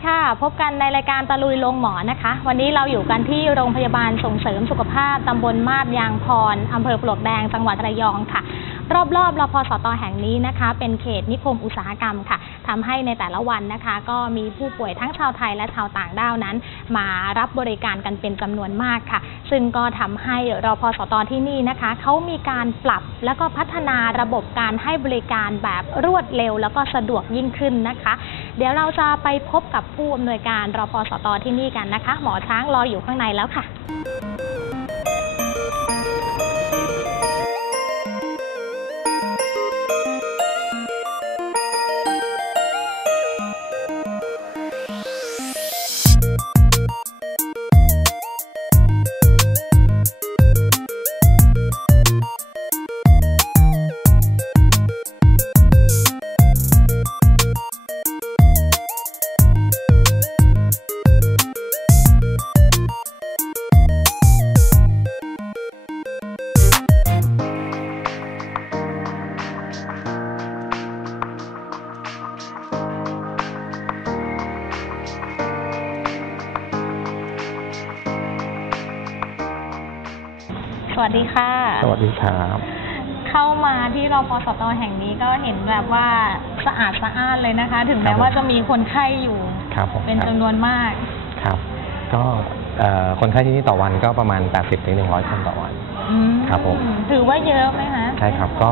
ดีค่ะ พบกันในรายการตะลุยโรงหมอนะคะ วันนี้เราอยู่กันที่โรงพยาบาลส่งเสริมสุขภาพตำบลมาบยางพรอำเภอปลวกแดงจังหวัดระยองค่ะ รอบๆรพสตแห่งนี้นะคะ เป็นเขตนิคมอุตสาหกรรมค่ะ ทำให้ในแต่ละวันนะคะ ก็มีผู้ป่วยทั้งชาวไทยและชาวต่างด้าวนั้น มารับบริการกันเป็นจำนวนมากค่ะ ซึ่งก็ทำให้รพสตที่นี่นะคะเขามีการปรับแล้วก็พัฒนาระบบการให้บริการแบบรวดเร็ว แล้วก็สะดวกยิ่งขึ้นนะคะ เดี๋ยวเราจะไปพบกับผู้อำนวยการรพสตที่นี่กันนะคะ หมอช้างรออยู่ข้างในแล้วค่ะ วัสดีค่ะ สวัสดีครับ เข้ามาที่รพสตแห่งนี้ก็เห็นแบบว่าสะอาดสะอ้านเลยนะคะ ถึงครัแม้บผม ว่าจะมีคนไข้อยู่ ครับผมเป็นครับจำนวนมาก ครับ ก็เอ่อคนไข้ที่นี่ต่อวันก็ประมาณ 80ถึง100 คนต่อวัน อืมครับผม ถือว่าเยอะไหมคะ ใช่ครับ ก็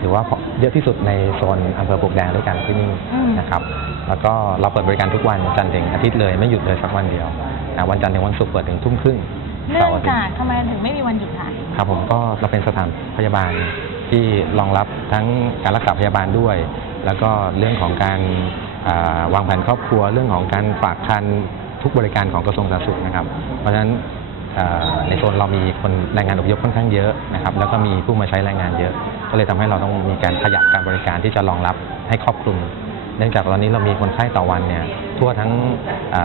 ถือว่าเยอะที่สุดในโซนอำเภอปลวกแดงด้วยกันที่นี่อืม นะครับ แล้วก็เราเปิดบริการทุกวันจันทร์ถึงอาทิตย์เลยไม่หยุดเลยสักวันเดียวอ่าวันจันทร์ถึงวันศุกร์เปิดถึงทุ่มครึ่งเนื่เสาองร์อาทิตจากย์ทำไมถึงไม่มีวันหยุดคะ ครับผมก็เราเป็นสถานพยาบาลที่รองรับทั้งการรักษาพยาบาลด้วย แล้วก็เรื่องของการาวางแผนครอบครัวเรื่องของการฝากคันทุกบริการของกระทรวงสาธารณสุขนะครับ เพราะฉะนั้นในโซนเรามีคนแรงงานอพยพค่อนข้างเยอะนะครับแล้วก็มีผู้มาใช้แรงงานเยอะ ก็เลยทำให้เราต้องมีการขยับการบริการที่จะรองรับให้ครอบคลุม เนื่องจากตอนนี้เรามีคนไข้ต่อวันเนี่ยทั่วทั้ง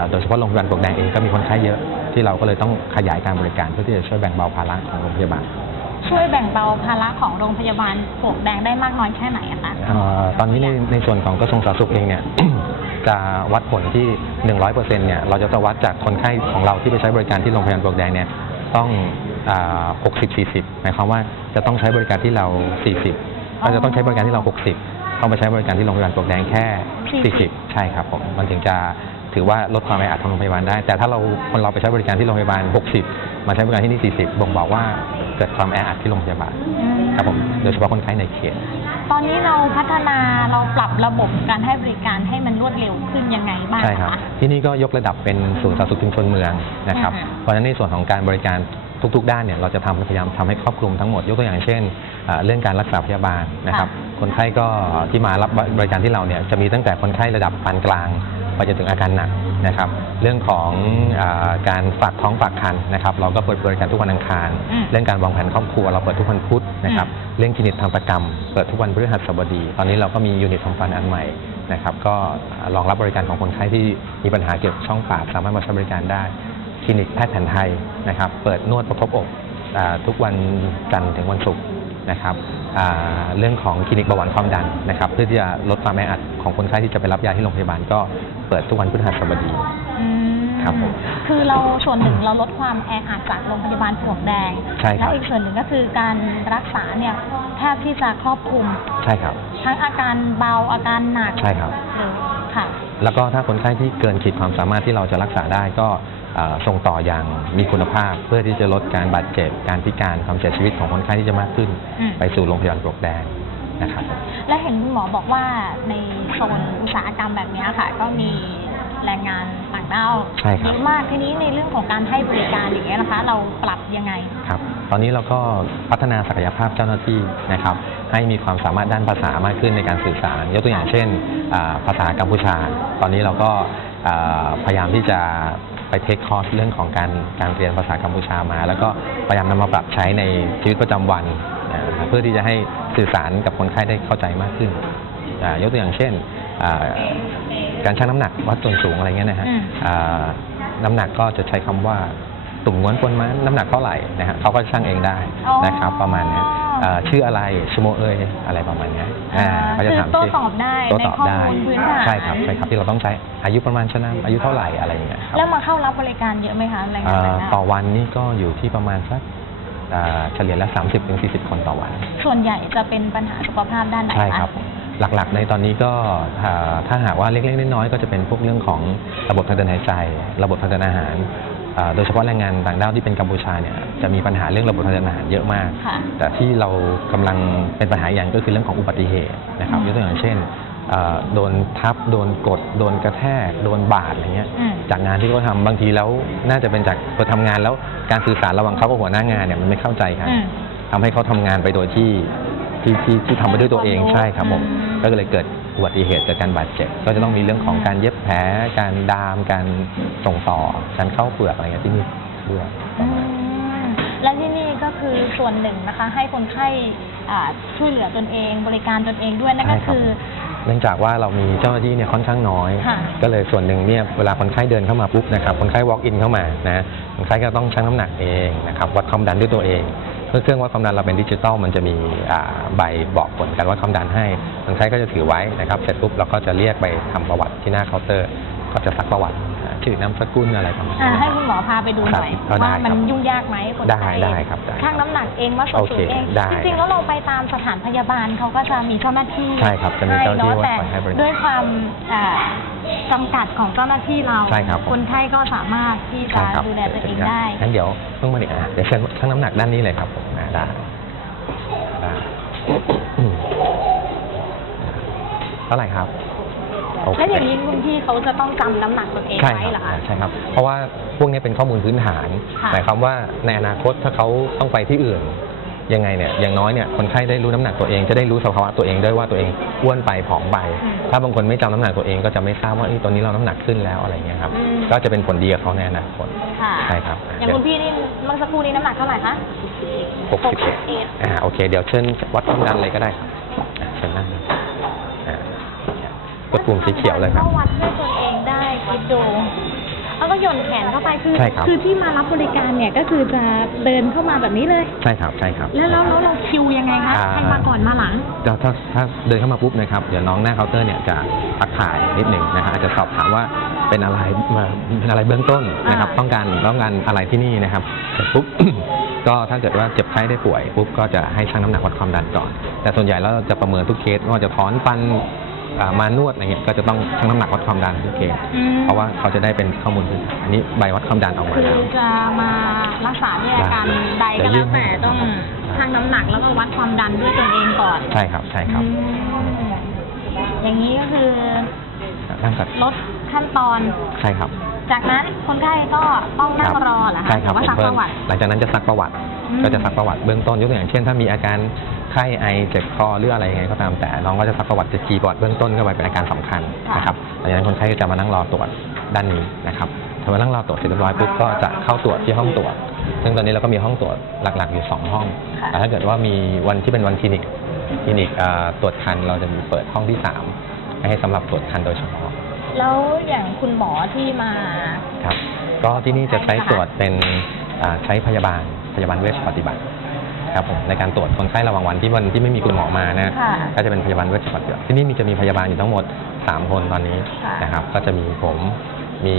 โดยเฉพาะโรงพยาบาลปลวกแดงเองก็มีคนไข้เยอะ ที่เราก็เลยต้องขยายการบริการเพื่อที่จะช่วยแบ่งเบาภาระของโรงพยาบาล ช่วยแบ่งเบาภาระของโรงพยาบาลปลวกแดงได้มากน้อยแค่ไหนอะคะเอ่อตอนนี้ในในส่วนของกระทรวงสาธารณสุขเองเนี่ย จะวัดผลที่ 100%เนี่ยเราจะต้องวัดจากคนไข้ของเราที่ไปใช้บริการที่โรงพยาบาลปลวกแดงเนี่ยต้องอ่า60-40หมายความว่าจะต้องใช้บริการที่เรา 40 ก็จะต้องใช้บริการที่เรา 60ต้องไปใช้บริการที่โรงพยาบาลปลวกแดงแค่ 40 ใช่ครับผมมันถึงจะ ถือว่าลดความแออัดของโรงพยาบาลได้ แต่ถ้าเราคนเราไปใช้บริการที่โรงพยาบาล 60 มาใช้บริการที่นี่ 40 บ่งบอกว่าเกิดความแออัดที่โรงพยาบาลอืมครับผมโดยเฉพาะคนไข้ในเขต ตอนนี้เราพัฒนาเราปรับระบบการให้บริการให้มันรวดเร็วขึ้นยังไงบ้างใช่ครับคะที่นี่ก็ยกระดับเป็นศูนย์สาธารณสุขชุมชนเมืองนะครับอือฮึเพราะฉะนั้นในส่วนของการบริการทุกๆ ด้านเนี่ยเราจะทำพยายามทำให้ครอบคลุมทั้งหมดยกตัวอย่างเช่นอ่าเรื่องการรักษาพยาบาลนะครับ คนไข้ก็ที่มารับบริการที่เราเนี่ยจะมีตั้งแต่คนไข้ระดับปานกลาง ไปจนถึงอาการหนักนะครับ เรื่องของอาการฝากท้องฝากคันนะครับ เราก็เปิดบริการทุกวันอังคาร อืม เรื่องการวางแผนครอบครัวเราเปิดทุกวันพุธนะครับอืมเรื่องคลินิกทางประกรรม เปิดทุกวันพฤหัสบดี ตอนนี้เราก็มียูนิตทำฟันอันใหม่นะครับ ก็รองรับบริการของคนไข้ที่มีปัญหาเกี่ยวกับช่องปากสามารถมาใช้บริการได้ คลินิกแพทย์แผนไทยนะครับ เปิดนวดประคบอกอ่าทุกวันจันทร์ถึงวันศุกร์นะครับอ่า เรื่องของคลินิกเบาหวานความดันนะครับเพื่อที่จะลดความแออัดของคนไข้ที่จะไปรับยาที่โรงพยาบาลก็เปิดทุกวันพฤหัสบดี อืมครับผมคือเราส่วนหนึ่งเราลดความแออัดจากโรงพยาบาลปลวกแดง ใช่ครับ และอีกส่วนหนึ่งก็คือการรักษาเนี่ยแทบที่จะครอบคลุม ใช่ครับ ทั้งอาการเบาอาการหนักใช่ครับหรือค่ะ แล้วก็ถ้าคนไข้ที่เกินขีดความสามารถที่เราจะรักษาได้ก็เอ่อ ส่งต่ออย่างมีคุณภาพ เพื่อที่จะลดการบาดเจ็บ การพิการความเสียชีวิตของคนไข้ที่จะมากขึ้น อืม ไปสู่โรงพยาบาลปลวกแดงนะครับ และเห็นคุณหมอบอกว่าในโซนอุตสาหกรรมแบบเนี้ยค่ะ ก็มีแรงงานต่างด้าวใช่ครับ เยอะมากทีนี้ในเรื่องของการให้บริการอย่างเงี้ยนะคะ เราปรับยังไง ครับตอนนี้เราก็พัฒนาศักยภาพเจ้าหน้าที่นะครับ ให้มีความสามารถด้านภาษามากขึ้นในการสื่อสาร ยกตัวอย่างเช่นอ่าภาษากัมพูชา ตอนนี้เราก็อ่าพยายามที่จะ ไปเทคคอร์สเรื่องของการการเรียนภาษากัมพูชามา แล้วก็พยายามนำมาปรับใช้ในชีวิตประจำวันอ่าเพื่อที่จะให้สื่อสารกับคนไข้ได้เข้าใจมากขึ้นอ่ายกตัวอย่างเช่นอ่าการชั่งน้ำหนักวัดส่วนสูงอะไรเงี้ยนะฮะอืมอ่าน้ำหนักก็จะใช้คำว่าตุ่มง้วนปนม้าน้ำหนักเท่าไหร่นะฮะเขาก็ชั่งเองได้อ๋อนะครับประมาณเนี้ย เอ่อชื่ออะไรชิโมเอยอะไรประมาณเนี้ยอ่าอ่าเขาจะถามคือโต้ชื่ตอบได้โต้ในตอบข้อได้มูลพื้นฐาน ใช่ครับใช่ครับที่เราต้องใช้อายุประมาณชนะอายุเท่าไหร่อะไรอย่างเงี้ยครับ แล้วมาเข้ารับบริการเยอะไหมคะแรงงานเอ่อต่างด้าวต่อวันนี่ก็อยู่ที่ประมาณสักอ่าเฉลี่ยละ 30ถึง40 คนต่อวัน ส่วนใหญ่จะเป็นปัญหาสุขภาพด้านไหนใช่คะครับ หลักๆ ในตอนนี้ก็อ่าถ้าหากว่าเล็กๆน้อยๆก็จะเป็นพวกเรื่องของระบบทางเดินหายใจ ระบบทางเดินอาหารอ่า โดยเฉพาะแรงงานต่างด้าวที่เป็นกัมพูชาเนี่ยจะมีปัญหาเรื่องระบบทางเดินอาหารเยอะมากค่ะแต่ที่เรากำลังเป็นปัญหาอย่างก็คือเรื่องของอุบัติเหตุนะครับอืมยกตัวอย่างเช่นเอ่อโดนทับโดนกด โดนกระแทก โดนบาดอะไรเงี้ยอืมจากงานที่เขาทำบางทีแล้วน่าจะเป็นจากเราทำงานแล้วการสื่อสารระหว่างเขากับหัวหน้างานเนี่ยมันไม่เข้าใจกันอืมทำให้เขาทำงานไปโดยที่ที่ที่ที่ทำไปด้วยตัวเองไม่มีความรู้ใช่ครับผมอืมก็เลยเกิดอุบัติเหตุเกิดการบาดเจ็บ ก็จะต้องมีเรื่องของการเย็บแผล การดาม การส่งต่อ การเข้าเปลือกอะไรเงี้ยที่นี่ด้วยอืมและที่นี่ก็คือส่วนหนึ่งนะคะ ให้คนไข้อ่าช่วยเหลือตนเอง บริการตนเองด้วยนั่นก็ใช่ครับ คือ เนื่องจากว่าเรามีเจ้าหน้าที่เนี่ยค่อนข้างน้อย ค่ะ ก็เลยส่วนหนึ่งเนี่ยเวลาคนไข้เดินเข้ามาปุ๊บนะครับคนไข้ walk in เข้ามานะคนไข้ก็ต้องชั่งน้ำหนักเองนะครับวัดความดันด้วยตัวเอง เมื่อเครื่องวัดความดันเราเป็นดิจิตอลมันจะมีใบบอกผลการวัดความดันให้คนไข้ก็จะถือไว้นะครับ เสร็จปุ๊บเราก็จะเรียกไปทำประวัติที่หน้าเคาน์เตอร์ ก็จะซักประวัติ ชื่อนามสกุลอะไรประมาณอ่านี้ให้คุณหมอพาไปดูหน่อยครับก็ได้ว่ามันครับยุ่งยากไหมคนได้ไข้ได้ครับได้ครับชั่งน้ำหนักเองว่าส่วนโอสูเคงเองได้ จริงๆแล้วเราไปตามสถานพยาบาลเขาก็จะมีเจ้าหน้าที่ใช่ครับจะมีเจ้าหน้าที่ให้ไว้คอยให้บริการด้วยความอ่าจำกัดของเจ้าหน้าที่เราใช่ครับคนไข้ก็สามารถที่จะใช่ครับดูแลตัวเองได้ งั้นเดี๋ยวเพิ่งมาเนี่ยอะเดี๋ยวเชิญชั่งน้ำหนักด้านนี้เลยครับผมอ่าได้ได้อืมเท่าไหร่ครับ โอเคแล้วอย่างนี้คุณพี่เขาจะต้องจำน้ำหนักตัวเองใช่ไว้ครับเหรอคะใช่ครับ เพราะว่าพวกนี้เป็นข้อมูลพื้นฐานค่ะ หมายความว่าในอนาคตถ้าเขาต้องไปที่อื่นยังไงเนี่ยอย่างน้อยเนี่ยคนไข้ได้รู้น้ำหนักตัวเองจะได้รู้สภาวะตัวเองด้วยว่าตัวเองอ้วนไปผอมไป ถ้าบางคนไม่จำน้ำหนักตัวเองก็จะไม่ทราบว่าเอ้ยตอนนี้เราน้ำหนักขึ้นแล้วอะไรเงี้ยครับอืม ก็จะเป็นผลดีกับเขาในอนาคต ค่ะใช่ครับ อย่างคุณพี่นี่เมื่อสักครู่นี้น้ำหนักเท่าไหร่คะหกสิบเอ็ดอ่าโอเค เดี๋ยวเชิญวัดความดันเลยก็ได้ครับอะเชิญนั่งอ่า กดปุ่มสีเขียวเลยครับ ก็วัดด้วยตัวเองได้คิดดูแล้วก็หย่อนแขนเข้าไปคือใช่ครับคือที่มารับบริการเนี่ยก็คือจะเดินเข้ามาแบบนี้เลย ใช่ครับใช่ครับ แล้วแล้วแล้วเราคิวยังไงคะอ่า ใครมาก่อนมาหลังก็ถ้าถ้าเดินเข้ามาปุ๊บนะครับเดี๋ยวน้องหน้าเคาน์เตอร์เนี่ยจะทักทายนิดหนึ่งนะฮะอาจจะสอบถามว่าเป็นอะไรมาเป็นอะไรเบื้องต้นนะครับ อ่า ต้องการต้องการอะไรที่นี่นะครับเสร็จปุ๊บ ก็ถ้าเกิดว่าเจ็บไข้ได้ป่วยปุ๊บก็จะให้ชั่งน้ำหนักวัดความดันก่อน แต่ส่วนใหญ่แล้วเราจะประเมินทุกเคสไม่ว่าจะถอนฟัน อ่ามานวดอะไรเงี้ยก็จะต้องชั่งน้ำหนักวัดความดันทุกเคสอืม เพราะว่าเขาจะได้เป็นข้อมูลพื้นฐานอันนี้ใบวัดความดันออกมาคือแล้ว จะมารักษาเนี่ยอาการใดก็แล้วแต่ต้องชั่งน้ำหนักแล้วก็วัดความดันด้วยตนเองก่อนใช่ครับใช่ครับอืมอย่างนี้ก็คือนั่งก่อนลดขั้นตอน ใช่ครับจากนั้นคนไข้ก็ต้องนั่งคบรอเหรอคะใช่ครับหอว่าซักผมประวัติหลังจากนั้นจะซักประวัติอืม ก็จะซักประวัติเบื้องต้นยกตัวอย่างเช่น ถ้ามีอาการไข้ไอเจ็บคอหรืออะไรยังไงก็ตามแต่น้องก็จะซักประวัติจะคีย์ประวัติเบื้องต้นก็ไปเป็นอาการสำคัญนะครับหลังจากนั้นคนไข้ก็จะมานั่งรอตรวจด้านนี้นะครับพอมานั่งรอตรวจเสร็จเรียบร้อยปุ๊บก็จะเข้าตรวจที่ห้องตรวจ ซึ่งตอนนี้เราก็มีห้องตรวจหลักๆอยู่สองห้องค่ะแต่ถ้าเกิดว่ามีวันที่เป็นวันคลินิกคลินิกอ่าตรวจคันเราจะมีเปิดห้องที่สามให้สำหรับตรวจคันโดยเฉพาะ แล้วอย่างคุณหมอที่มาครับก็ที่นี่จะใช้ตรวจเป็นอ่าใช้พยาบาลพ ยาบาลเวชปฏิบัติครับผมในการตรวจคนไข้ระหว่างวันที่วันที่ไม่มีคุณหมอมานะค่ะก็จะเป็นพยาบาลเวชปฏิบัติที่นี่มีจะมีพยาบาลอยู่ทั้งหมด 3 คนตอนนี้ค่ะ นะครับ ก็จะมีผมมี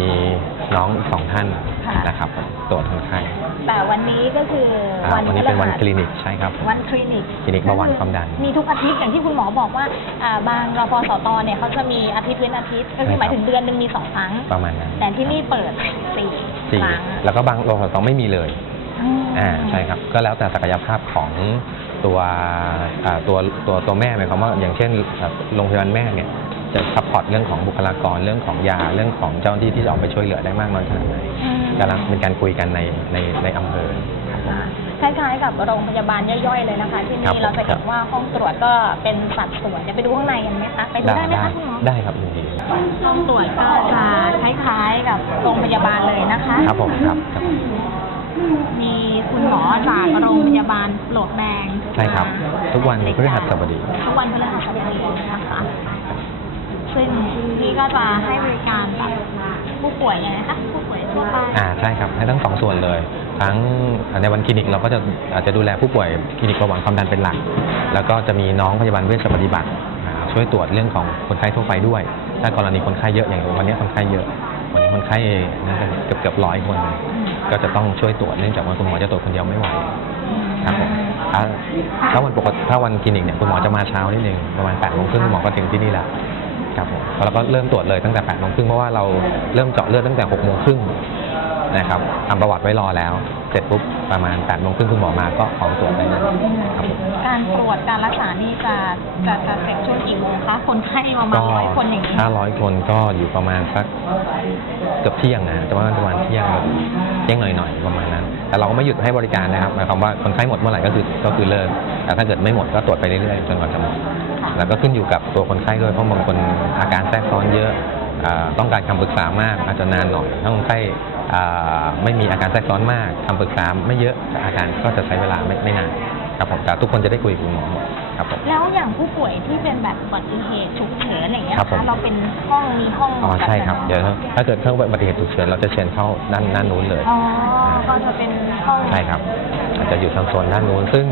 น้องอีกสองท่านค่ะนะครับตรวจคนไข้แต่วันนี้ก็คืออ่าวันวันนี้เป็นวันพฤหัสคลินิกใช่ครับวันคลินิกคลินิกเบาหวานความดันมีทุกอาทิตย์อย่างที่คุณหมอบอกว่าอ่าบางรพสตเนี่ยเขาจะมีอาทิตย์เว้นอาทิตย์ก็คือหมายถึงเดือนหนึ่งมีสองครั้ง ประมาณนั้นแต่ที่นี่เปิดสี่สี่ครั้ง แล้วก็บางโรงพยาบาลไม่มีเลยม อ่าใช่ครับ ก็แล้วแต่ศักยภาพของตัวอ่าตัวตัวตัวแม่หมายความว่าอย่างเช่นแบบโรงพยาบาลแม่เนี่ยจะซัพพอร์ตเรื่องของบุคลากรเรื่องของยาเรื่องของเจ้าหน้าที่ที่จะออกไปช่วยเหลือได้มากน้อยขนาดไหนอืมกำลังเป็นการคุยกันในในในอำเภอครับผมคล้ายๆกับโรงพยาบาลย่อยๆเลยนะคะ ที่ครับนี่เราจะครัเห็บนว่าห้องตรวจก็เป็นสัดส่วนจะไปดูข้างในกันไหมคะไปดูได้ไหมคะคุณหมอได้ครับยินดีห้องตรวจก็จะคล้ายๆกับโรงพยาบาลเลยนะคะ ครับผมครับครับ มีคุณหมอจากโรงพยาบาลปลวกแดงใช่ครับ ทุกวันพฤหัสบดีทุกวันพฤหัสบดีนะคะซึ่งนี่ก็จะให้บริการแบบผู้ป่วยยังไงคะผู้ป่วยทั่วไปอ่าใช่ครับให้ทั้งสองส่วนเลย ทั้งในวันคลินิกเราก็จะอาจจะดูแลผู้ป่วยคลินิกเบาหวานความดันเป็นหลัก แล้วก็จะมีน้องพยาบาลเวชปฏิบัติอ่าช่วยตรวจเรื่องของคนไข้ทั่วไปด้วย ถ้ากรณีคนไข้เยอะอย่างวันนี้คนไข้เยอะวันนี้คนไข้น่าจะเกือบเกือบร้อยคน ก็จะต้องช่วยตรวจเนื่องจากว่าคุณหมอจะตรวจคนเดียวไม่ไหวครับผมถ้าถ้าวันปกติถ้าวันคลินิกเนี่ยคุณหมอจะมาเช้านิดนึงประมาณแปดโมงครึ่งคุณหมอก็ถึงที่นี่แล้วครับผมแล้วก็เริ่มตรวจเลยตั้งแต่แปดโมงครึ่งเพราะว่าเราเริ่มเจาะเลือดตั้งแต่หกโมงครึ่ง นะครับทำประวัติไว้รอแล้ว เสร็จปุ๊บประมาณ8ปดโมงครึ่งคุณหมอมาก็พร้อมตรวจได้เลยครับผม การตรวจการรักษานี่จะจะจะเสร็จช่วงกี่โมงคะคนไข้ประมาณก็ร้อยคนอย่างนี้ถ้าร้อยคนก็อยู่ประมาณสักเกือบเที่ยงนะแต่ว่าประมาณเที่ยงเที่ยงหน่อยๆประมาณนั้น แต่เราก็ไม่หยุดให้บริการนะครับหมายความว่าคนไข้หมดเมื่อไหร่ก็คือก็คือเลิกแต่ถ้าเกิดไม่หมดก็ตรวจไปเรื่อยๆจนกว่าจะหมดแล้วก็ขึ้นอยู่กับตัวคนไข้ด้วยเพราะบางคนอาการแทรกซ้อนเยอะอ่าต้องการคำปรึกษามากอาจจะนานหน่อยถ้าคนไข้อ่า ไม่มีอาการแทรกซ้อนมากคำปรึกษาไม่เยอะอาการก็จะใช้เวลาไม่ไม่นานครับผมแต่ทุกคนจะได้คุยกับคุณหมอหมดครับผม แล้วอย่างผู้ป่วยที่เป็นแบบอุบัติเหตุฉุกเฉินอย่างเงี้ยครับผมคะเราเป็นห้องมีห้องอ๋อใช่ครับแเดี๋ยวถ้าเกิดเข้าอุบัติเหตุฉุกเฉินเราจะเชิญเข้าด้านด้านนู้นเลย อ๋อก็จะเป็นห้องใช่ครับอาจจะอยู่ทางโซนด้านนู้นซึ่ง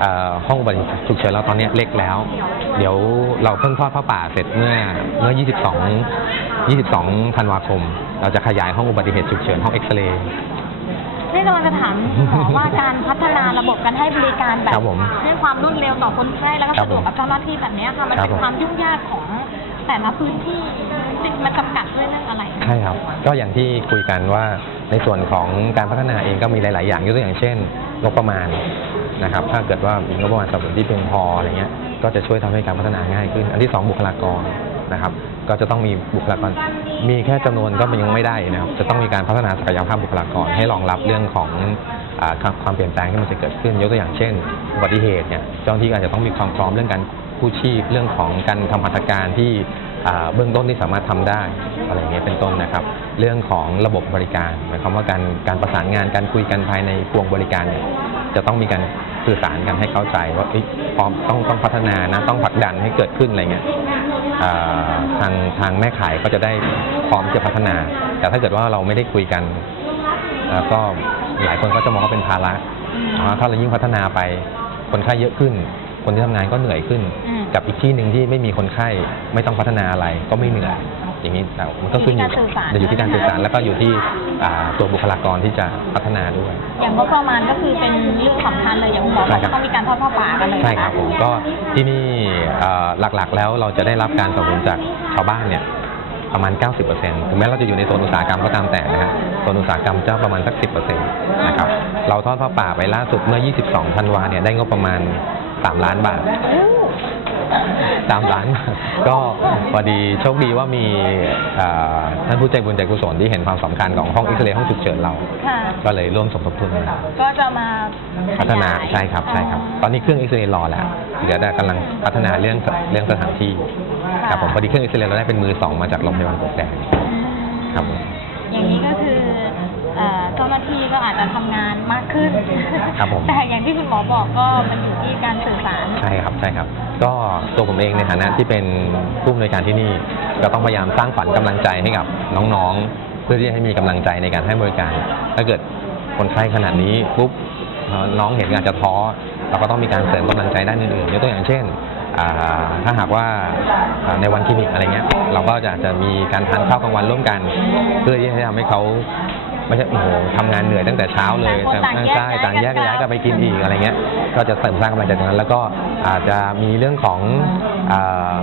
เอ่อห้องอุบัติเหตุฉุกเฉินเราตอนเนี้ยเล็กแล้ว เดี๋ยวเราเพิ่งทอดผ้าป่าเสร็จเมื่อเมื่อ 22 22 ธันวาคม เราจะขยายห้องอุบัติเหตุฉุกเฉินห้องเอ็กซเรย์ นี่กำลังจะถามหมอว่าการพัฒนาระบบการให้บริการแบบครับผมให้ความรวดเร็วต่อคนไข้แล้วก็ครับสะดวกกับเจ้าหน้าที่แบบเนี้ยค่ะ มันครับเป็นผม ความยุ่งยากของแต่ละพื้นที่มันจำกัดด้วยเรื่องอะไร ใช่ครับ ก็อย่างที่คุยกันว่าในส่วนของการพัฒนาเองก็มีหลาย ๆ อย่างยกตัวอย่างเช่นงบประมาณนะครับ ถ้าเกิดว่ามีงบประมาณสนับสนุนที่เพียงพออะไรเงี้ย ก็จะช่วยทำให้การพัฒนาง่ายขึ้น อันที่สองบุคลากรนะครับ ก็จะต้องมีบุคลากร มีแค่จำนวนก็ยังไม่ได้นะครับ จะต้องมีการพัฒนาศักยภาพบุคลากรให้รองรับเรื่องของอความเปลี่ยนแปลงที่มันจะเกิดขึ้น ยกตัวอย่างเช่น อุบัติเหตุเนี่ย เจ้าหน้าที่อาจจะต้องมีความพร้อมเรื่องการกู้ชีพ เรื่องของการทำหัตถการที่เบื้องต้นที่สามารถทำได้อะไรเงี้ยเป็นต้นนะครับ เรื่องของระบบบริการหมายความว่าการการประสานงานการคุยกันภายในพวงบริการเนี่ยจะต้องมีการสื่อสารกันให้เข้าใจว่าพร้อมต้องต้องพัฒนานะต้องผลักดันให้เกิดขึ้นอะไรเงี้ย ทางทางแม่ขายก็จะได้พร้อมที่จะพัฒนา แต่ถ้าเกิดว่าเราไม่ได้คุยกันแล้วก็หลายคนก็จะมองว่าเป็นภาระอืมอ่าถ้าเรายิ่งพัฒนาไปคนไข้เยอะขึ้น คนที่ทำงานก็เหนื่อยขึ้นอืมกับอีกที่หนึ่งที่ไม่มีคนไข้ไม่ต้องพัฒนาอะไรก็ไม่เหนื่อย อย่างนี้แต่มันก็ขึ้นอยู่อยู่ที่การสื่อสารอยู่ที่การสื่อสารแล้วก็อยู่ที่อ่าตัวบุคลากรที่จะพัฒนาด้วย อย่างงบประมาณก็คือเป็นเรื่องสำคัญเลยอย่างคุณหมอบอกใช่ครับว่าต้องมีการทอดผ้าป่ากันเลยนะะ ใช่ครับผมก็ที่นี่เอ่อหลักๆ แล้วเราจะได้รับการสนับสนุนจากชาวบ้านเนี่ยประมาณ 90%ถึงแม้เราจะอยู่ในโซนอุตสาหกรรมก็ตามแต่นะฮะโซนอุตสาหกรรมจะประมาณสัก 10%นะครับเราทอดผ้าป่าไปล่าสุดเมื่อ 22 ธันวาเนี่ยได้งบประมาณ 3 ล้านบาท ตามร้านก็พอดีโชคดีว่ามีเอ่อท่านผู้ใจบุญใจกุศลที่เห็นความสำคัญของห้องเอ็กซเรย์ห้องฉุกเฉินเราค่ะก็เลยร่วมสมทบทุนก็จะมาพัฒนาขยยใช่ครับใช่ครับ ตอนนี้เครื่องเอ็กซเรย์รอแล้วเหลือแต่กำลังพัฒนาเรื่องเรื่องสถานที่ครับผมพอดีเครื่องเอ็กซเรย์เราได้เป็นมือสองมาจากโรงพยาบาลปลวกแดงครับผมอย่างนี้ก็คือ เอ่อเจ้าหน้าที่ก็อาจจะทำงานมากขึ้น ครับผม แต่อย่างที่คุณหมอบอกก็มันอยู่ที่การสื่อสาร ใช่ครับใช่ครับ ก็ตัวผมเองในฐานะที่เป็นผู้อำนวยการที่นี่ ก็ต้องพยายามสร้างฝันกำลังใจให้กับน้องๆ เพื่อที่จะให้มีกำลังใจในการให้บริการ ถ้าเกิดคนไข้ขนาดนี้ปุ๊บเอ่อน้องเห็นอาจจะท้อเราก็ต้องมีการเสริมกำลังใจด้านอื่นๆยกตัวอย่างเช่นอ่าถ้าหากว่าอ่าในวันคลินิกอะไรเงี้ยเราก็จะจะมีการทานข้าวกลางวันร่วมกัน เพื่อที่จะทำให้เขา ไม่ใช่โอ้โหทำงานเหนื่อยตั้งแต่เช้าเลยต่างคนต่างแยกใช่ต่างแยกย้ายกันไปกินอีกอะไรเงี้ย ก็จะเสริมสร้างกำลังใจตรงนั้น แล้วก็อาจจะมีเรื่องของ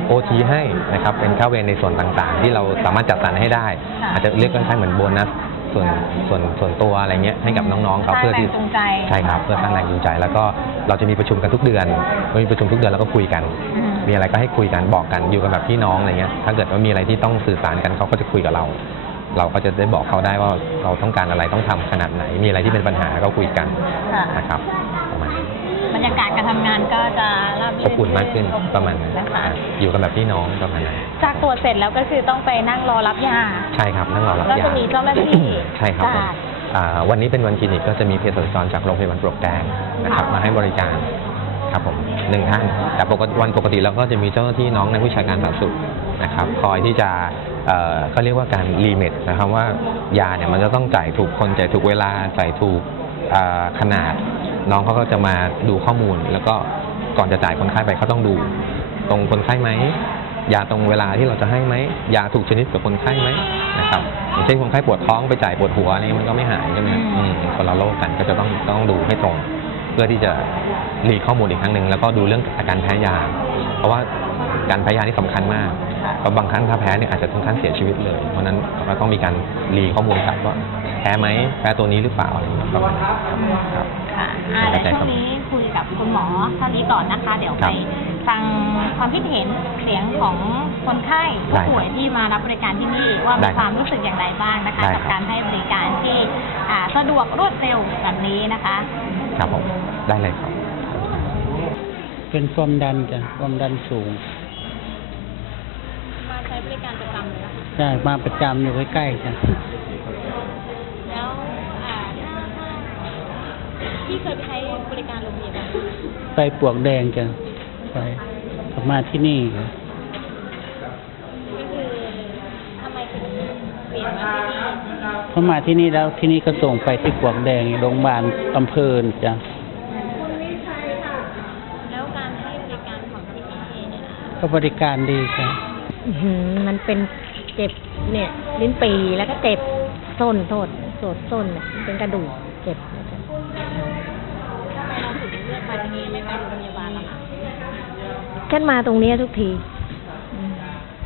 โอทีให้นะครับ เป็นค่าเวรในส่วนต่างๆ ที่เราสามารถจัดสรรให้ได้ค่ะอาจจะเรียกคล้ายๆเหมือนโบนัสส่วนส่วนส่วนตัวอะไรเงี้ยให้กับน้องๆเขาสร้างเพื่อที่แรงจูงใจใช่ครับเพื่อสร้างแรงจูงใจ แล้วก็เราจะมีประชุมกันทุกเดือนเมื่อมีประชุมทุกเดือนเราก็คุยกันอืมมีอะไรก็ให้คุยกันบอกกันอยู่กันแบบพี่น้องอะไรเงี้ยถ้าเกิดว่ามีอะไรที่ต้องสื่อสารกันเขาก็จะคุยกับเรา เราก็จะได้บอกเขาได้ว่าเราต้องการอะไรต้องทำขนาดไหน มีอะไรที่เป็นปัญหาก็คุยกันค่ะนะครับประมาณนี้บรรยากาศการทำงานก็จะราบอรื่บอุ่นมากขึ้นประมาณนั้นนะคะอยู่กันแบบพี่น้องประมาณนั้นจากตรวจเสร็จแล้วก็คือต้องไปนั่งรอรับยาใช่ครับนั่งรอรับก็ยาจะมีเจ้าหน้าที่ใช่ครับผมจากอ่าวันนี้เป็นวันคลินิกก็จะมีเภสัชกรจากโรงพยาบาลปลวกแดงนะครับมาให้บริการครับผมหนึ่งท่านแต่ปกติวันปกติเราก็จะมีเจ้าหน้าที่น้องในผู้ชาการสาธารณสุขนะครับคอยที่จะ เอ่อเขาเรียกว่าการรีเมทนะครับว่ายาเนี่ยมันจะต้องจ่ายถูกคนจ่ายถูกเวลาจ่ายถูกอ่าขนาด น้องเขาก็จะมาดูข้อมูล แล้วก็ก่อนจะจ่ายคนไข้ไปเขาต้องดู ตรงคนไข้ไหมยาตรงเวลาที่เราจะให้ไหมยาถูกชนิดกับคนไข้ไหมนะครับอย่างเช่นคนไข้ปวดท้องไปจ่ายปวดหัวอะไรนี่มันก็ไม่หายใช่ไหมอืมอืมคนละโรคกันก็จะต้องต้องดูให้ตรง เพื่อที่จะรีดข้อมูลอีกครั้งหนึ่งแล้วก็ดูเรื่องอาการแพ้ยา เพราะว่าการแพ้ยานี่สำคัญมาก เพราะบางครั้งถ้าแพ้เนี่ยอาจจะถึงขั้นเสียชีวิตเลย เพราะฉะนั้นเราต้องมีการรีข้อมูลกลับว่าแพ้ไหมแพ้ตัวนี้หรือเปล่าอะไรอย่างเงี้ยประมาณนั้นครับค่ะอ่าเดี๋ยวช่วงนี้คุยกับคุณหมอเท่านี้ก่อนนะคะ เดี๋ยวครัไปบฟังความคิดเห็นเสียงของคนไข้ผู้ได้ครับป่วยที่มารับบริการที่นี่ว่าได้มีครับความรู้สึกอย่างไรบ้างนะคะได้กับครับการให้บริการที่อ่าสะดวกรวดเร็วแบบนี้นะคะ ครับผมได้เลยครับ เป็นความดันจ้ะความดันสูงมาใช้บ ริการประจำเลยนะคะใช่มาประจำอยู่ใกล้ๆจ้ะแล้วอ่าถ้าถ้าที่เคยไปใช้บริการโรงพยาบาลไปปลวกแดงจ้ะไปกลับมาที่นี่จ้ะก็คือทำไมถึงเปลี่ยนมาที่นี่พอมาที่นี่แล้วที่นี่ก็ส่งไปที่ปลวกแดงโรงพยาบาลอำเภอจ้ะแล้วการให้บริการของที่นี่เนี่ยนะคะ ก็บริการดีค่ะอื้อหือ มันเป็นเจ็บเนี่ย ลิ้นปีแล้วก็เจ็บส้นโทษโสดส้นเนี่ยเป็นกระดูกเจ็บทำไมเราถึงเลือกมาที่นี่ไม่ไปโรงพยาบาลล่ะคะฉันมาตรงนี้ทุกที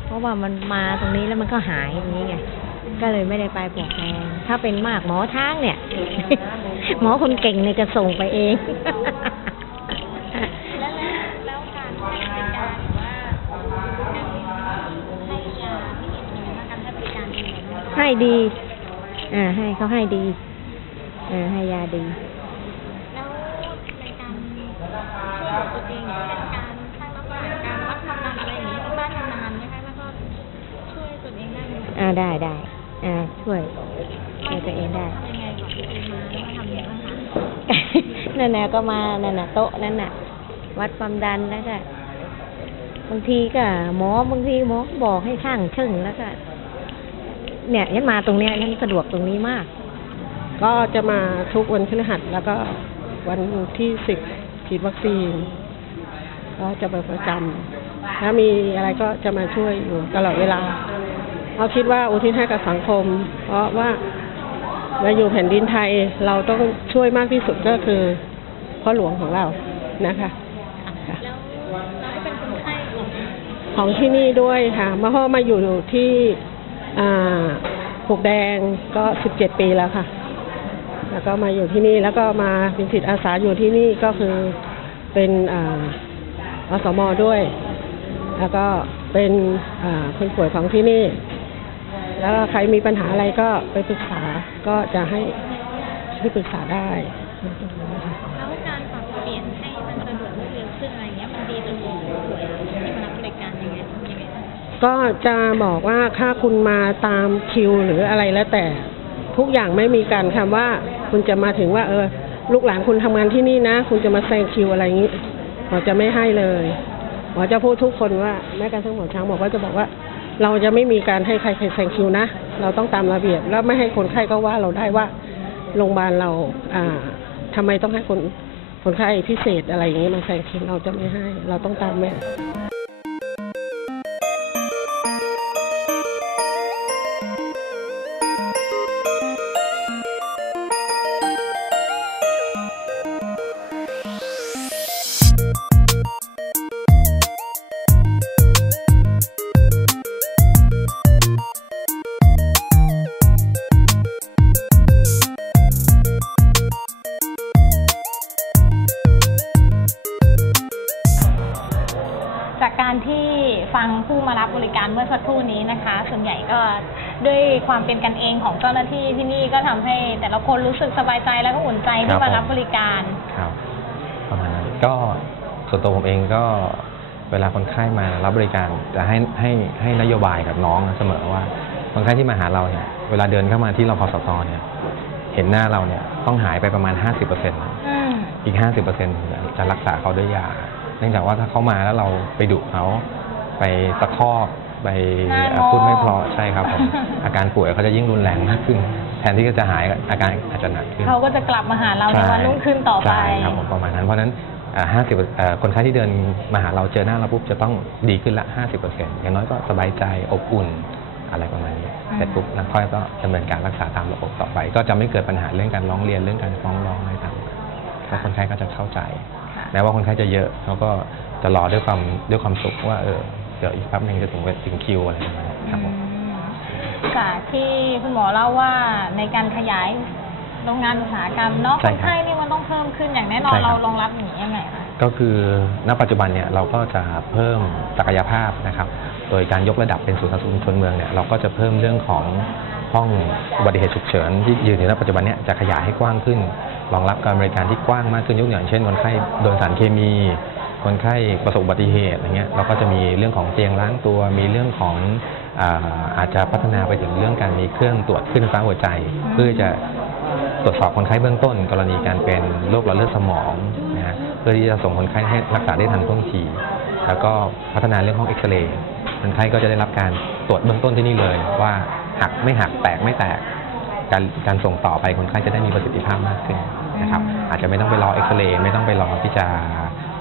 เพราะว่ามันมาตรงนี้แล้วมันก็หายอย่างนี้ไง ก็เลยไม่ได้ไปปวกแดงถ้าเป็นมากหมอช้างเนี่ย หมอคนเก่งเนี่ยจะส่งไปเอง แล้วแล้วการให้บริการหรือว่าการให้ยาที่นี่เป็นยังไงบ้างการให้บริการเป็นยังไงบ้างคะ ให้ดี อ่า ให้เขาให้ดีเออให้ยาดีแล้วในการช่วยเหลือตัวเองเช่นการชั่งน้ำหนักการวัดความดันอะไรอย่างนี้ที่บ้านทำนานไหมคะแล้วก็ช่วยตัวเองได้ไหมอ่าได้ได้อ่าช่วยช่วยตัวเองได้ยังไงก่อนที่จะมาแล้วทำยังไงบ้างคะนั่นน่ะก็มานั่นน่ะโต๊ะนั่นน่ะ วัดความดันแล้วก็บางทีก็หมอบางทีหมอบอกให้ช่างชึ่งแล้วก็ เนี่ยยันมาตรงเนี้ยยันสะดวกตรงนี้มาก ก็จะมาทุกวันพฤหัสแล้วก็วันที่สิบฉีดวัคซีน ก็จะไปประจำถ้ามีอะไรก็จะมาช่วยอยู่ตลอดเวลาเพราะคิดว่าอุทิศให้กับสังคม เพราะว่าเราอยู่แผ่นดินไทยเราต้องช่วยมากที่สุดก็คือพ่อหลวงของเรานะคะค่ะแล้วเราได้เป็นคนไข้ของของที่นี่ด้วยค่ะมาพ่อมาอยู่ที่ อ่าปลูกแดงก็สิบเจ็ดปีแล้วค่ะ แล้วก็มาอยู่ที่นี่แล้วก็มาเป็นจิตอาสาอยู่ที่นี่ก็คือเป็นอ่าอสมด้วย แล้วก็เป็นคนป่วยของที่นี่ แล้วใครมีปัญหาอะไรก็ไปปรึกษาก็จะให้ช่วยปรึกษาได้แล้วการปรับเปลี่ยนให้มันสะดวกรวดเร็วขึ้นอะไรอย่างเงี้ยมันดีต่อผู้ป่วย ก็จะบอกว่าถ้าคุณมาตามคิวหรืออะไรแล้วแต่ ทุกอย่างไม่มีการคำว่า คุณจะมาถึงว่า เออ ลูกหลานคุณทำงานที่นี่นะ คุณจะมาแซงคิวอะไรอย่างนี้หมอจะไม่ให้เลยหมอจะพูดทุกคนว่าแม้กระทั่งหมอช้างหมอก็จะบอกว่า เราจะไม่มีการให้ใครใครแซงคิวนะเราต้องตามระเบียบ แล้วไม่ให้คนไข้ก็ว่าเราได้ว่าโรงพยาบาลเราอ่าทำไมต้องให้คนคนไข้พิเศษอะไรอย่างนี้มาแซงคิวเราจะไม่ให้ เราต้องตามแม่ รัที่บมาผมรับบริการครับประมาณนั้นก็ส่วนตัวผมเองก็เวลาคนไข้มารับบริการจะให้ให้ให้นโยบายกับน้องเสมอว่าคนไข้ที่มาหาเราเนี่ยเวลาเดินเข้ามาที่รพสตเนี่ยเห็นหน้าเราเนี่ยต้องหายไปประมาณ 50%เอืมอีก 50%จะรักษาเขาด้วยยา เนื่องจากว่าถ้าเขามาแล้วเราไปดุเขาไปตะคอก ไปน่าเอ่อพูดไม่เพราะมองใช่ครับผมอาการป่วยเขาจะยิ่งรุนแรงมากขึ้น แทนที่จะหายอาการอาจจะหนักขึ้นเขาก็จะกลับมาหาเราในใช่วันรุ่งขึ้นต่อไปใช่ครับผมประมาณนั้นเพราะฉะนั้นห้าสิบคนไข้ที่เดินมาหาเราเจอหน้าเราปุ๊บจะต้องดีขึ้นละห้าสิบเปอร์เซ็นต์อย่างน้อยก็สบายใจอบอุ่นอะไรประมาณนี้อืมเสร็จปุ๊บนักค่อยก็ดำเนินการรักษาตามระบบต่อไป ก็จะไม่เกิดปัญหาเรื่องการร้องเรียนเรื่องการฟ้องร้องอะไรต่างๆแล้วคนไข้ก็จะเข้าใจค่ะแม้ว่าคนไข้จะเยอะเขาก็จะรอด้วยความด้วยความสุขว่าเออ เดี๋ยวอีกแป๊บนึงจะถึงถึงคิวอะไรประมาณนี้ครับผมจากที่คุณหมอเล่าว่าในการขยายโรงงานอุตสาหกรรมเนาะใช่คนครับไข้นี่มันต้องเพิ่มขึ้นอย่างแน่นอนใช่ครับ เรารองรับอย่างนี้ยังไงคะ ก็คือณปัจจุบันเนี่ยเราก็จะเพิ่มศักยภาพนะครับ โดยการยกระดับเป็นศูนย์สาธารณสุขชุมชนเมืองเนี่ยเราก็จะเพิ่มเรื่องของห้องอุบัติเหตุฉุกเฉินที่ยืนอยู่ณปัจจุบันเนี่ยจะขยายให้กว้างขึ้นรองรับการบริการที่กว้างมากขึ้นยกตัวอย่างเช่นคนไข้โดนสารเคมี คนไข้ประสบอุบัติเหตุอะไรเงี้ยเราก็จะมีเรื่องของเตียงล้างตัว มีเรื่องของอาอาจจะพัฒนาไปถึงเรื่องการมีเครื่องตรวจขึ้นฟฟ้าหัวใจ เพื่อจะตรวจสอบคนไข้เบื้องต้น กรณีการเป็นโรคหลอดเลือดสมองนะฮะเพื่อที่จะส่งคนไข้ให้รักษาได้ทันท่วงทีแล้วก็พัฒนาเรื่องห้องเอ็กซเรย์คนไข้ก็จะได้รับการตรวจเบื้องต้นที่นี่เลย ว่าหักไม่หักแตกไม่แตก การการส่งต่อไปคนไข้จะได้มีประสิทธิภาพมากขึ้น นะครับ อาจจะไม่ต้องไปรอเอ็กซเรย์ไม่ต้องไปรอที่จะ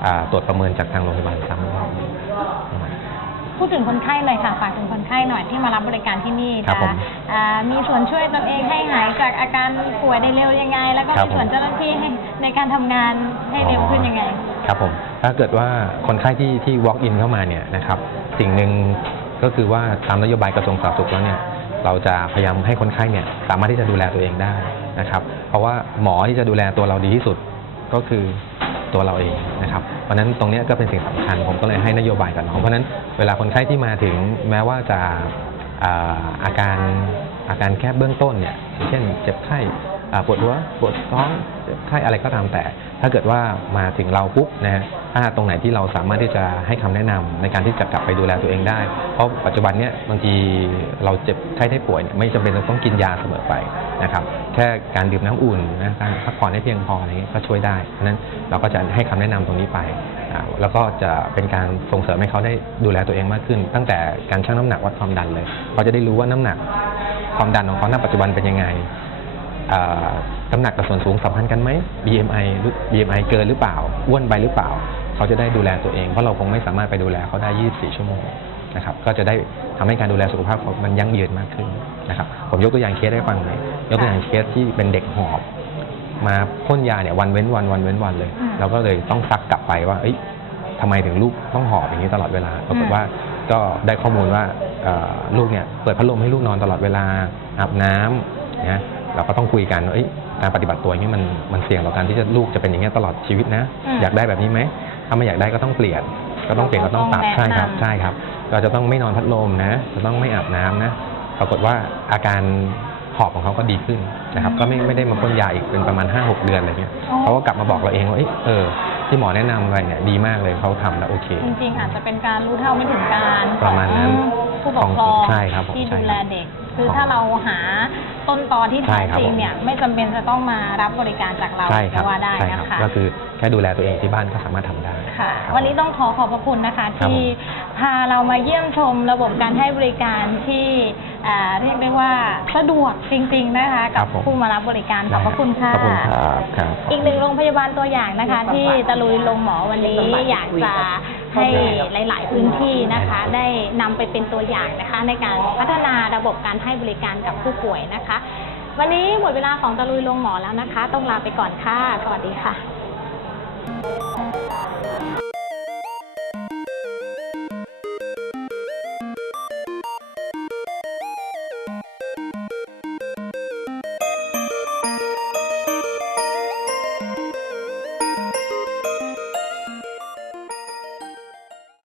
อ่าตรวจประเมินจากทางโรงพยาบาลซ้ำพูดถึงคนไข้หน่อยค่ะฝากถึงคนไข้หน่อยที่มารับบริการที่นี่ครับจะผมอ่ามีส่วนช่วยตนเองให้หายจากอาการป่วยได้เร็วยังไง แล้วก็ครับมีส่วนผมเจ้าหน้าที่ให้ในการทำงานให้เร็วขึ้นยังไง ครับผมถ้าเกิดว่าคนไข้ที่ที่ walk in เข้ามาเนี่ยนะครับสิ่งหนึ่งก็คือว่าตามนโยบายกระทรวงสาธารณสุขแล้วเนี่ยเราจะพยายามให้คนไข้เนี่ยสามารถที่จะดูแลตัวเองได้นะครับ เพราะว่าหมอที่จะดูแลตัวเราดีที่สุดก็คือตัวเราเองนะครับ เพราะนั้นตรงนี้ก็เป็นสิ่งสำคัญ ผมก็เลยให้นโยบายกับน้องเพราะนั้นเวลาคนไข้ที่มาถึงแม้ว่าจะอาการอาการแค่เบื้องต้นเนี่ยเช่นเจ็บไข้ปวดหัวปวดท้องเจ็บไข้อะไรก็ตามแต่ ถ้าเกิดว่ามาถึงเราปุ๊บนะฮะถ้าตรงไหนที่เราสามารถที่จะให้คำแนะนำในการที่จะกลับไปดูแลตัวเองได้ เพราะปัจจุบันเนี่ยบางทีเราเจ็บไข้ได้ป่วยเนี่ยไม่จำเป็นต้องกินยาเสมอไปนะครับ แค่การดื่มน้ำอุ่นนะการพักผ่อนให้เพียงพออะไรเงี้ยก็ช่วยได้เพราะฉะนั้นเราก็จะให้คำแนะนำตรงนี้ไปแล้วก็จะเป็นการส่งเสริมให้เขาได้ดูแลตัวเองมากขึ้น ตั้งแต่การชั่งน้ำหนักวัดความดันเลยเขาจะได้รู้ว่าน้ำหนักความดันของเขาณปัจจุบันเป็นยังไง น้ำหนักกับส่วนสูงสัมพันธ์กันไหม BMI หรือ BMI เกินหรือเปล่า อ้วนไปหรือเปล่า เขาจะได้ดูแลตัวเอง เพราะเราคงไม่สามารถไปดูแลเขาได้ 24 ชั่วโมงนะครับ ก็จะได้ทำให้การดูแลสุขภาพเขามันยั่งยืนมากขึ้นนะครับ ผมยกตัวอย่างเคสให้ฟังหน่อยยกตัวอย่างเคสที่เป็นเด็กหอบ มาพ่นยาเนี่ยวันเว้นวันวันเว้นวันเลยอืมเราก็เลยต้องซักกลับไปว่า เอ้ยทำไมถึงลูกต้องหอบอย่างนี้ตลอดเวลา ปรากฏว่าก็ได้ข้อมูลว่าเอ่อลูกเนี่ยเปิดพัดลมให้ลูกนอนตลอดเวลาอาบน้ำนะเราก็ต้องคุยกันว่าเอ้ยการ ปฏิบัติตัวอย่างนี้มันมันเสี่ยงต่อการที่จะลูกจะเป็นอย่างนี้ยตลอดชีวิตนะ อืมอยากได้แบบนี้ไหมถ้าไม่อยากได้ก็ต้องเปลี่ยน ก็ต้องเปลี่ยนก็ต้องปรับต้องใช่แนะครับนำใช่ครับก็จะต้องไม่นอนพัดลมนะ จะต้องไม่อาบน้ำนะ ปรากฏว่าอาการหอบของเขาก็ดีขึ้นนะครับ ก็ไม่ไม่ได้มาพ่นยาอีกเป็นประมาณ 5-6 เดือนอะไรเงี้ยอ๋อเขาก็กลับมาบอกเราเองว่าเอยเออที่หมอแนะนำอะไรเนี่ยดีมากเลยเขาทำแล้วโอเค จริงๆอาจจะเป็นการรู้เท่าไม่ถึงการประมาณนั้นของผู้ปกครองใช่ครับผมที่ใช่ดูครับแลเด็ก คือถ้าเราหา ต้นตอที่ใช่แท้ครับจริงเนี่ยไม่จำเป็นจะต้องมารับบริการจากเราใช่ครัก็บว่าได้ใช่นะครับคะก็คือแค่ดูแลตัวเองที่บ้านก็สามารถทำได้ค่ะครับวันนี้ต้องขอขอบพระคุณนะคะครับที่พาเรามาเยี่ยมชมระบบการให้บริการที่อ่าเรียกได้ว่าสะดวกจริง ๆ นะคะครักับบผมผู้มารับบริการขอบพระคุณค่ะขอบคุณครับครับอีกหนึ่งโรงพยาบาลตัวอย่างนะคะ ที่ตะลุยลงหมอวันนี้อยากจะ ให้หลาย ๆ พื้นที่นะคะ ได้นำไปเป็นตัวอย่างนะคะ ในการพัฒนาระบบการให้บริการกับผู้ป่วยนะคะ วันนี้หมดเวลาของตะลุยโรงหมอแล้วนะคะ ต้องลาไปก่อนค่ะ สวัสดีค่ะ